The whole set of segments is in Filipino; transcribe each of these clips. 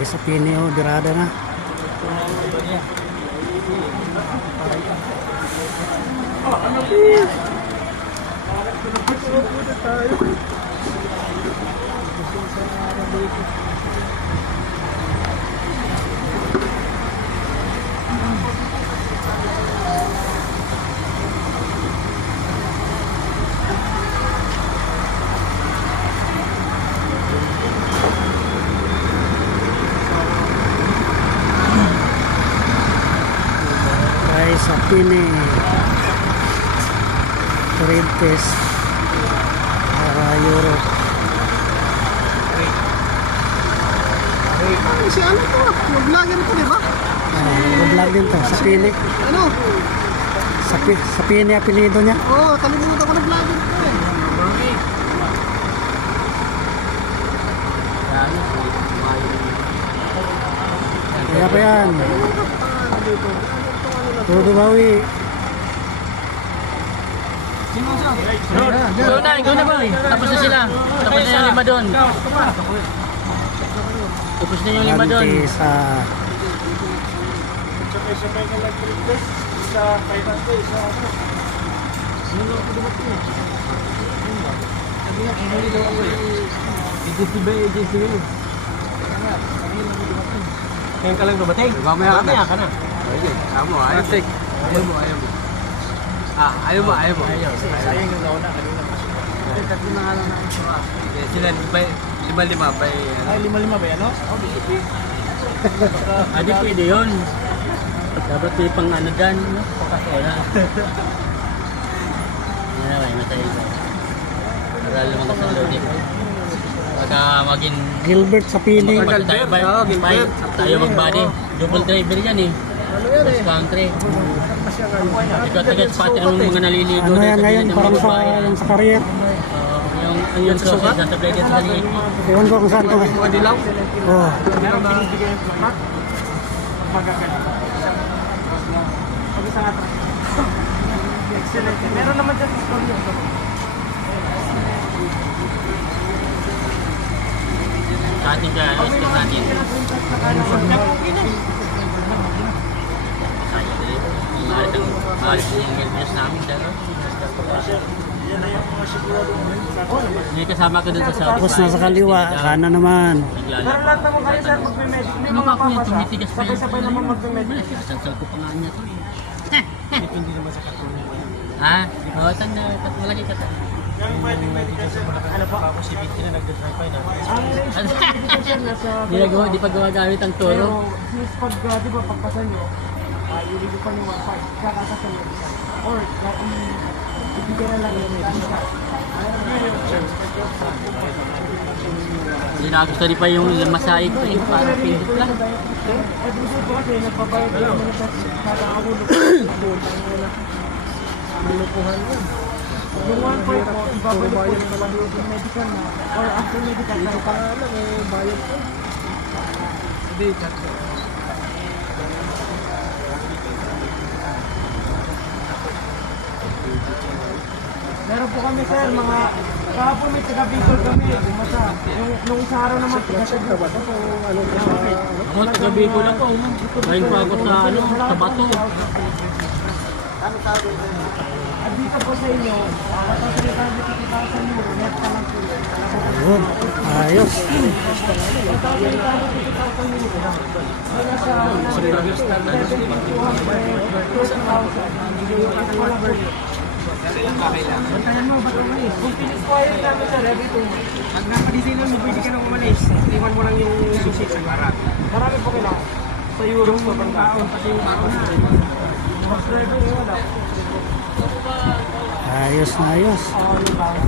Ay, sa Pini, oh, dirada na. Sa Pini Corrientes para Euro. Si ano to? Mag-vlogger to, di ba? Mag-vlog din to sa Pini. Ano? Sa Pini apelido niya. Oo, kalimutan ko nag-vlogger to eh. Kaya pa yan. Todo bawi. Go na ba? Tapos na sila. Tapos na yung lima doon. Tapos na yung lima doon. Sa Sabay-sabay ka nag-request sa 500 sa ano. Sino ako dumating eh? Sabi nga, kumuli daw ako eh. Agency ba? Agency mo? Ngayon ka lang dumating? Mamaya ka na. Kamu, ayaw mo. Ayaw mo. Sayang yung nauna kanina. Tatlo na nga lang na ito. Sila, lima-lima ba Ay, 5-5 ba yan, no? Adi pwede yun. Dapat may pang ano dyan. Wala. Yan na, may matay ko. Aral naman ka sa loading. Pagka maging Gilbert sa Pini. Pag tayo tayo mag-body. Double driver yan eh. Cross country. Tigat-tigat pati ng mga naliligo. Ano yan ngayon? Parang sa career. Yung sugat, sa blade sa liit. Ewan ko kung saan to eh. Dilaw? Oh. Meron binibigay yung plakat. Magaganda. Pag-isa nga truck. Excellent. Meron naman dyan discount yun. Sa ating kaya, escape natin. Maalis yung helpers namin dalaw. May kasama ko dun sa South. Tapos nasa kaliwa, kanan naman. Pero lahat naman kayo sir, magme-medic. May Ano mga pa kuya, papas tumitigas pa yun. sabay-sabay naman magme-medic. Sasal ko pa nga niya to eh. Hindi naman sa katulong ko yan. Ha? Oo, tanda. Malaki ka to. Yung medical sir, ano pa? Ako si Vicky na nagde-drive by na. Ang medical sir, nasa... Di pa gagamit ang toro. Pero, since pag, di ba, pagpasan nyo, iligo pa ng 1.5, kakasasal nyo isa. Or, ibigay na lang yung medical. Hindi na gusto rin pa yung masahe ko eh. Parang pindot lang. Eh, gusto ko kasi, nagbabayad ko naman sa kakakahulog. Nilupuhan yun. Yung 1.5 mo, ibabalik ko yung medical na, or after medical na, para lang eh, bayad ko. Hindi, chat ko. Meron po kami sir, mga kahapon may taga-Bicol kami, bumasa. Nung isa araw naman taga-Bicol ba? So, ano kami? Ako tagabi ko lang po. Ngayon pa ako sa ano, sa bato. At dito po sa inyo, matasalita ng 50,000 euro, net ka lang po. Ayun. Ayos. Matasalita ng 50,000 euro. Wala sa 7,000. Bantayan mo, ba't umalis? Kung pinis ko ayun namin sir, every 2 months. Pag napadisi lang, pwede ka nang umalis. Iwan mo lang yung susi sa garap. Marami po kailangan. Sa euro, sobrang taon, pati yung taon na. Mas driver yung wala. Ayos na ayos.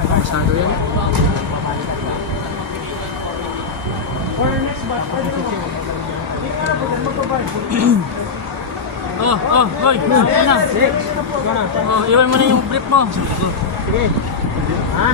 Masyado yan. For next batch, pwede naman. Hindi nga na po, magpapayad. Hoy, iwan na. Iwan mo na yung brief mo. Sige. Ha?